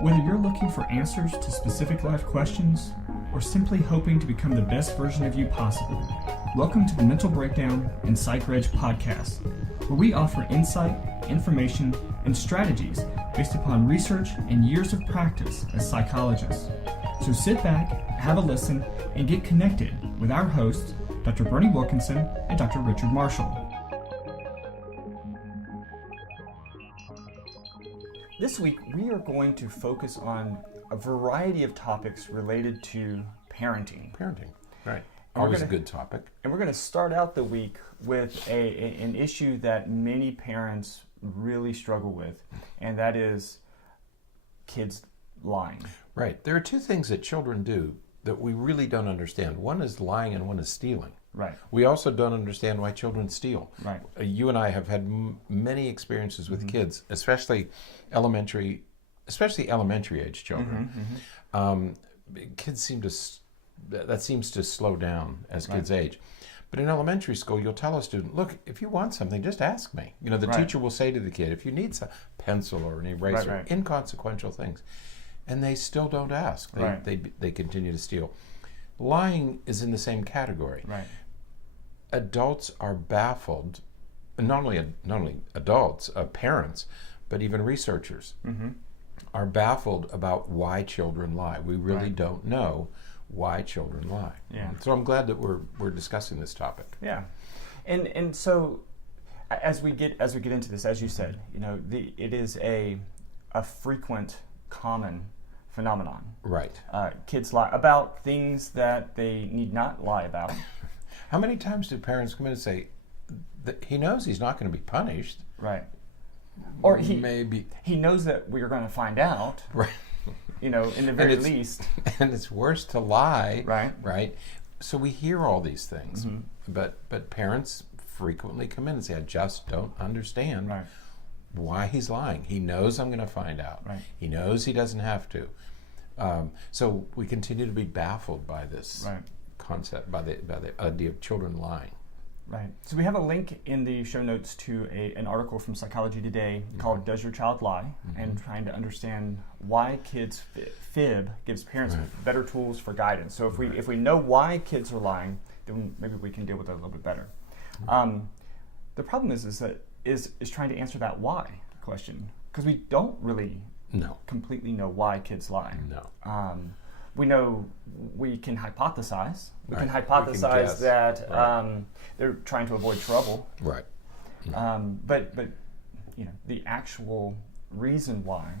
Whether you're looking for answers to specific life questions or simply hoping to become the best version of you possible, welcome to the Mental Breakdown and Psychreg podcast, where we offer insight, information, and strategies based upon research and years of practice as psychologists. So sit back, have a listen, and get connected with our hosts, Dr. Berney and Dr. Richard Marshall. This week, we are going to focus on a variety of topics related to parenting. Parenting, right. Always a good topic. And we're going to start out the week with an issue that many parents really struggle with, and that is kids lying. Right. There are two things that children do that we really don't understand. One is lying and one is stealing. Right. We also don't understand why children steal. Right. You and I have had many experiences with kids, especially elementary age children. Kids seems to slow down as kids age. But in elementary school, you'll tell a student, look, if you want something, just ask me. You know, the teacher will say to the kid, if you need a pencil or an eraser, inconsequential things. And they still don't ask. They continue to steal. Lying is in the same category. Right. Adults are baffled, not only adults, parents, but even researchers are baffled about why children lie. We really don't know why children lie. Yeah. So I'm glad that we're discussing this topic. Yeah. And so as we get into this, as you said, you know, it is a frequent, common phenomenon. Right. Kids lie about things that they need not lie about. How many times do parents come in and say that he knows he's not going to be punished? Right. Or he knows that we're going to find out. Right. You know, in the very least. And it's worse to lie. Right. Right. So we hear all these things, but parents frequently come in and say, I just don't understand why he's lying. He knows I'm going to find out. Right. He knows he doesn't have to. So we continue to be baffled by this concept, by the idea of children lying. Right. So we have a link in the show notes to an article from Psychology Today called Does Your Child Lie? And trying to understand why kids fib gives parents better tools for guidance. So if we know why kids are lying, then maybe we can deal with it a little bit better. The problem is trying to answer that why question, because we don't really completely know why kids lie. No. We know we can hypothesize. We can hypothesize that they're trying to avoid trouble. Right. But you know, the actual reason why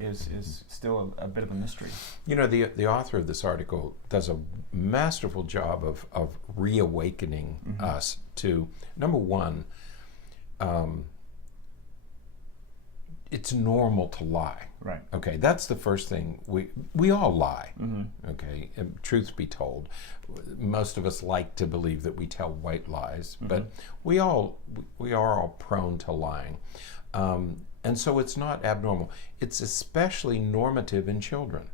is still a bit of a mystery. You know, the author of this article does a masterful job of reawakening us to, number one, it's normal to lie. Right. Okay, that's the first thing. We all lie. Okay, and truth be told, most of us like to believe that we tell white lies, but we are all prone to lying, and so it's not abnormal. It's especially normative in children.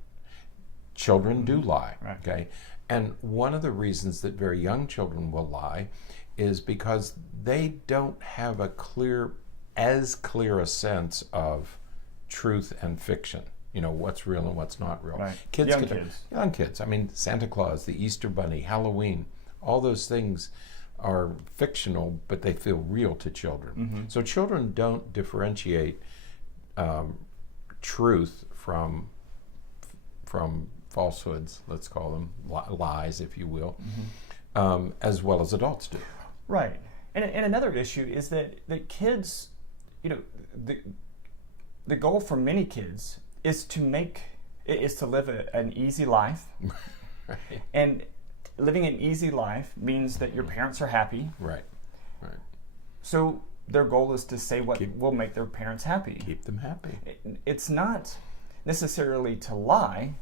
Children do lie. Right. Okay, and one of the reasons that very young children will lie is because they don't have as clear a sense of truth and fiction. You know, what's real and what's not real. Right. Young kids. I mean, Santa Claus, the Easter Bunny, Halloween, all those things are fictional, but they feel real to children. So children don't differentiate truth from falsehoods, let's call them, lies, if you will, as well as adults do. Right. And another issue is that kids, you know, the goal for many kids is to live an easy life. And living an easy life means that your parents are happy. Right. So their goal is to say what will make their parents happy. Keep them happy. It's not necessarily to lie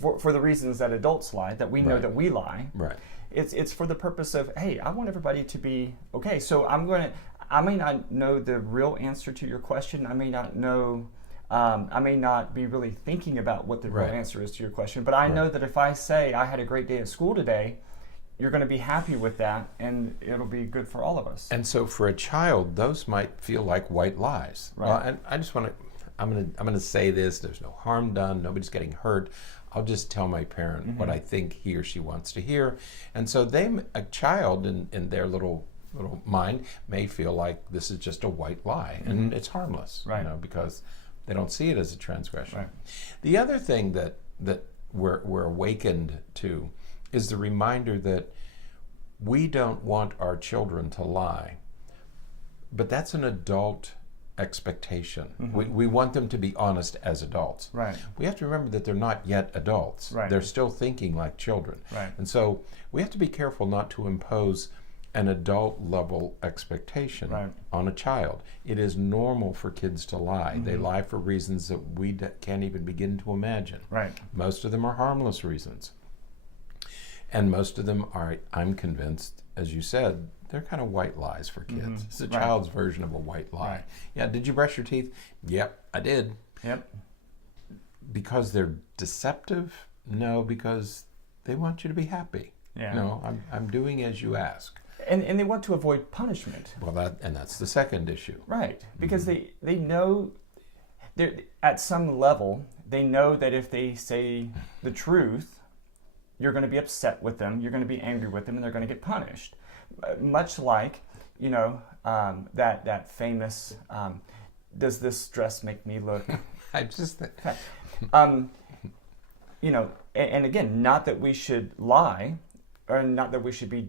for the reasons that adults lie, that we know that we lie. Right. It's for the purpose of, hey, I want everybody to be okay. So I may not know the real answer to your question. I may not know, I may not be really thinking about what the real answer is to your question. But I know that if I say I had a great day at school today, you're going to be happy with that, and it'll be good for all of us. And so for a child, those might feel like white lies. Right. Well, and I just want to I'm gonna say this. There's no harm done. Nobody's getting hurt. I'll just tell my parent what I think he or she wants to hear. And so a child in their little mind may feel like this is just a white lie, and it's harmless, right. Because they don't see it as a transgression. Right. The other thing that we're awakened to is the reminder that we don't want our children to lie, but that's an adult expectation. We want them to be honest as adults. Right. We have to remember that they're not yet adults. Right. They're still thinking like children. Right. And so we have to be careful not to impose an adult level expectation on a child. It is normal for kids to lie. They lie for reasons that we can't even begin to imagine. Right. Most of them are harmless reasons. And most of them are, I'm convinced, as you said, they're kind of white lies for kids. It's a child's version of a white lie. Right. Yeah, did you brush your teeth? Yep, I did. Yep. Because they're deceptive? No, because they want you to be happy. Yeah. No, I'm doing as you ask. And they want to avoid punishment. Well, that's the second issue. Right, because they know, at some level, they know that if they say the truth, you're going to be upset with them, you're going to be angry with them, and they're going to get punished. Much like, that famous, does this dress make me look... I just... and again, not that we should lie, or not that we should be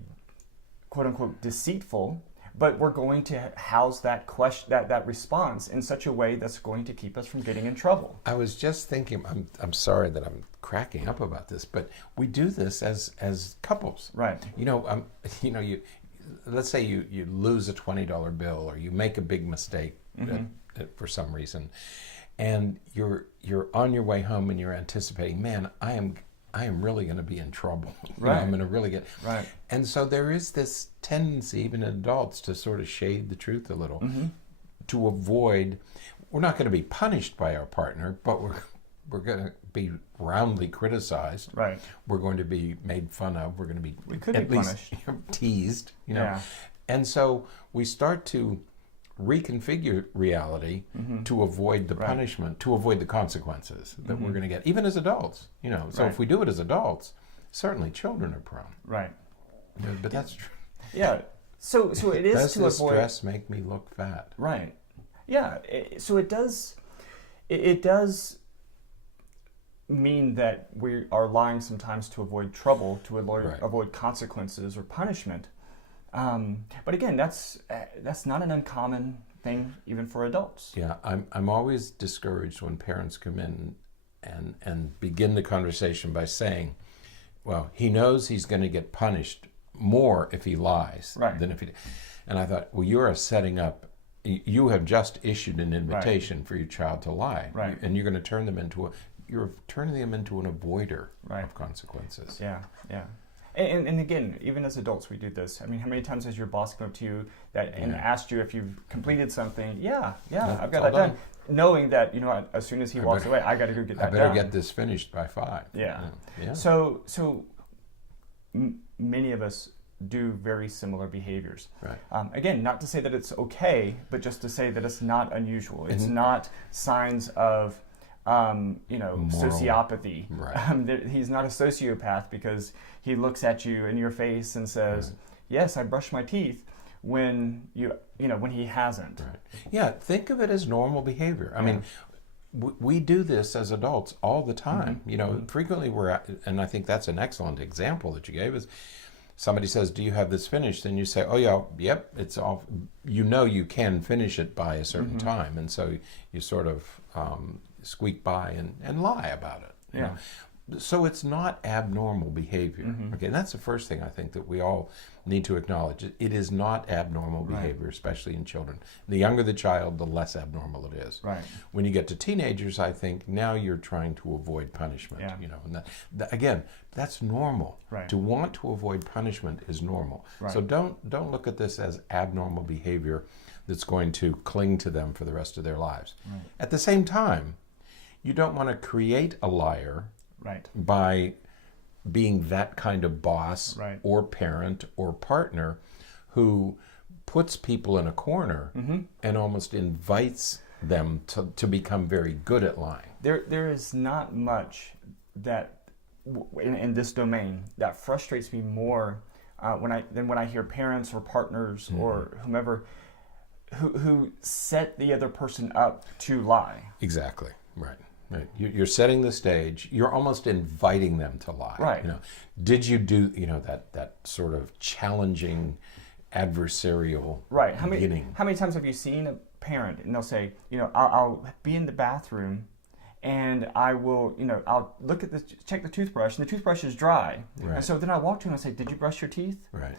quote-unquote deceitful, but we're going to house that question, that response in such a way that's going to keep us from getting in trouble. I was just thinking, I'm sorry that I'm cracking up about this, but we do this as couples. Right. Let's say you lose a $20 bill, or you make a big mistake for some reason, and you're on your way home and you're anticipating, man, I am really going to be in trouble. Right. I'm going to really get... Right. And so there is this tendency, even in adults, to sort of shade the truth a little, to avoid... We're not going to be punished by our partner, but we're going to be roundly criticized. Right. We're going to be made fun of. We're going to be at least teased. Yeah. And so we start to reconfigure reality to avoid the punishment, to avoid the consequences that we're going to get, even as adults. So if we do it as adults, certainly children are prone. Right. But that's true. Yeah. So it is Does to this avoid... dress make me look fat? Right. Yeah. So it does. It does mean that we are lying sometimes to avoid trouble, to avoid consequences or punishment. But again, that's not an uncommon thing even for adults. Yeah, I'm always discouraged when parents come in and begin the conversation by saying, well, he knows he's going to get punished more if he lies than if he... And I thought, well, you're setting up... You have just issued an invitation for your child to lie. Right. And you're going to turn them into you're turning them into an avoider of consequences. Yeah, yeah. And again, even as adults, we do this. I mean, how many times has your boss come up to you and asked you if you've completed something? Yeah, I've got that done. Knowing that, as soon as he walks away, I got to go get that done. I better get this finished by 5. Yeah. Yeah. So many of us do very similar behaviors. Right. Again, not to say that it's okay, but just to say that it's not unusual. It's not signs of sociopathy. Right. He's not a sociopath because he looks at you in your face and says, "Yes, I brushed my teeth," when when he hasn't. Right. Yeah. Think of it as normal behavior. I mean, we do this as adults all the time. Frequently and I think that's an excellent example that you gave us. Somebody says, "Do you have this finished?" And you say, "Oh yeah, yep, it's all." You can finish it by a certain time, and so you sort of squeak by and lie about it. You know? So it's not abnormal behavior. Okay, and that's the first thing I think that we all need to acknowledge. It is not abnormal behavior, especially in children. The younger the child, the less abnormal it is. Right. When you get to teenagers, I think now you're trying to avoid punishment. And again, that's normal. Right. To want to avoid punishment is normal. Right. So don't look at this as abnormal behavior that's going to cling to them for the rest of their lives. Right. At the same time, you don't want to create a liar by being that kind of boss or parent or partner who puts people in a corner and almost invites them to become very good at lying. There is not much that in this domain that frustrates me more when I hear parents or partners or whomever who set the other person up to lie. Exactly. Right. You're setting the stage. You're almost inviting them to lie. Right. Did you do that sort of challenging, adversarial right? How beginning? many times have you seen a parent and they'll say, I'll be in the bathroom and I will, I'll look at check the toothbrush, and the toothbrush is dry. Right. And so then I walk to him and I say, "Did you brush your teeth?" Right.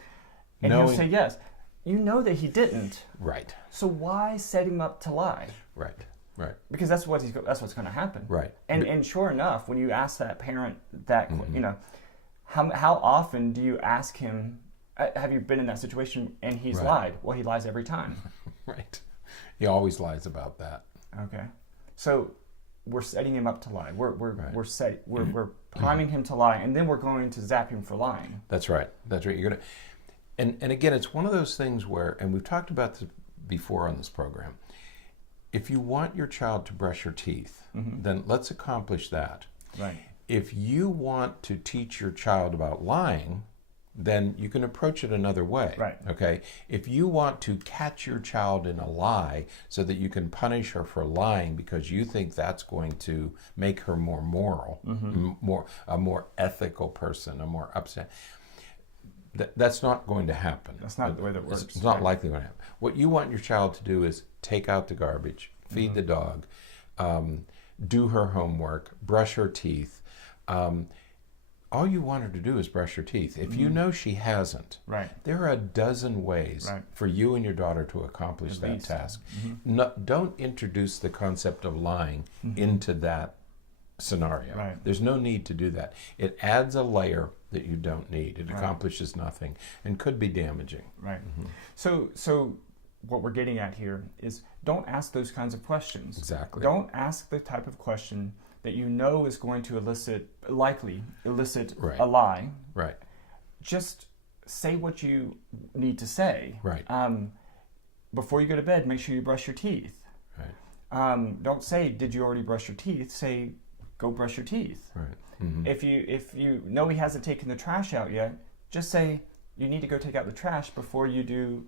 And he'll say yes. You know that he didn't. Right. So why set him up to lie? Right. Right. Because that's what's going to happen. Right. And sure enough, when you ask that parent that, how often do you ask him, have you been in that situation and he's lied? Well, he lies every time. Right. He always lies about that. Okay. So we're setting him up to lie. We're priming him to lie, and then we're going to zap him for lying. That's right. You're gonna, and again, it's one of those things where, and we've talked about this before on this program. If you want your child to brush your teeth, then let's accomplish that. Right. If you want to teach your child about lying, then you can approach it another way. Right. Okay. If you want to catch your child in a lie so that you can punish her for lying because you think that's going to make her more moral, a more ethical person, a more upset, that's not going to happen. That's not the way that works. It's not likely going to happen. What you want your child to do is take out the garbage, feed the dog, do her homework, brush her teeth. All you want her to do is brush her teeth. If you know she hasn't, there are a dozen ways for you and your daughter to accomplish that task. No, don't introduce the concept of lying into that scenario. Right. There's no need to do that. It adds a layer that you don't need. It accomplishes nothing and could be damaging. Right. So what we're getting at here is don't ask those kinds of questions. Exactly. Don't ask the type of question that you know is going to likely elicit a lie. Right. Just say what you need to say. Right. Before you go to bed, make sure you brush your teeth. Right. Don't say, "Did you already brush your teeth?" Say, "Go brush your teeth." Right. If you know he hasn't taken the trash out yet, just say, "You need to go take out the trash before you do,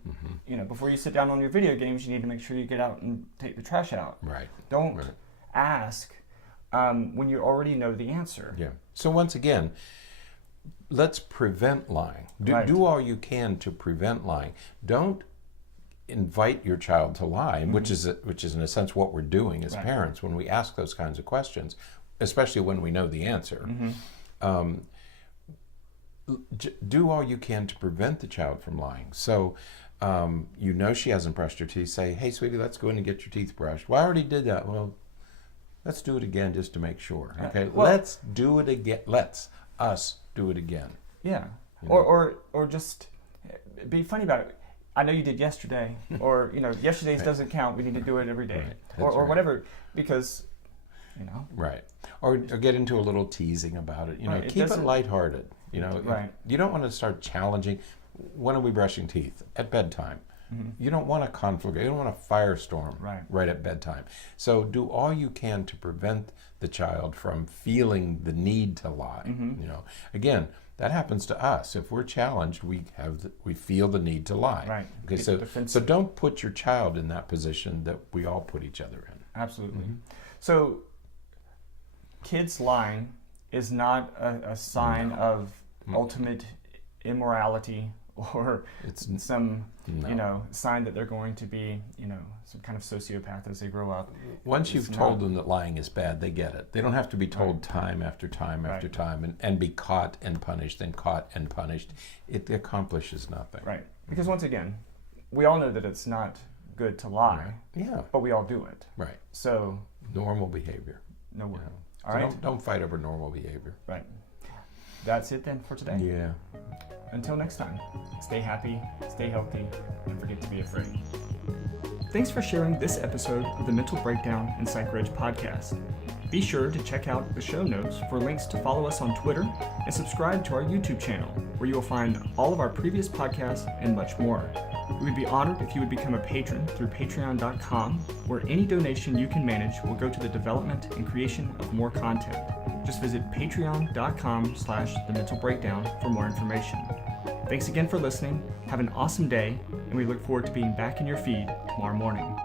before you sit down on your video games, you need to make sure you get out and take the trash out." Right. Don't ask when you already know the answer. Yeah. So once again, let's prevent lying. Do all you can to prevent lying. Don't invite your child to lie, which is in a sense what we're doing as parents when we ask those kinds of questions, especially when we know the answer. Do all you can to prevent the child from lying. So she hasn't brushed her teeth. Say, "Hey, sweetie, let's go in and get your teeth brushed." "Well, I already did that." "Well, let's do it again just to make sure." Okay, let's do it again. Let's us do it again. Yeah, or just be funny about it. "I know you did yesterday," or yesterday's doesn't count. We need to do it every day, or whatever, because Right. Or get into a little teasing about it. Keep it lighthearted. You don't want to start challenging. When are we brushing teeth? At bedtime. You don't want a conflict. You don't want a firestorm right at bedtime. So do all you can to prevent the child from feeling the need to lie. Again, that happens to us. If we're challenged, we feel the need to lie. Right. Okay. So don't put your child in that position that we all put each other in. Absolutely. So kids lying is not a sign of ultimate immorality or it's some sign that they're going to be some kind of sociopath as they grow up. Once you've told them that lying is bad, they get it. They don't have to be told time after time after time and be caught and punished and caught and punished. It accomplishes nothing. Right. Because once again, we all know that it's not good to lie. Yeah. But we all do it. Right. So normal behavior. No worry. All right. Don't fight over normal behavior. Right. That's it then for today. Yeah. Until next time, stay happy, stay healthy, and forget to be afraid. Thanks for sharing this episode of the Mental Breakdown and Psychreg podcast. Be sure to check out the show notes for links to follow us on Twitter and subscribe to our YouTube channel, where you will find all of our previous podcasts and much more. We would be honored if you would become a patron through patreon.com, where any donation you can manage will go to the development and creation of more content. Just visit patreon.com/thementalbreakdown for more information. Thanks again for listening. Have an awesome day, and we look forward to being back in your feed tomorrow morning.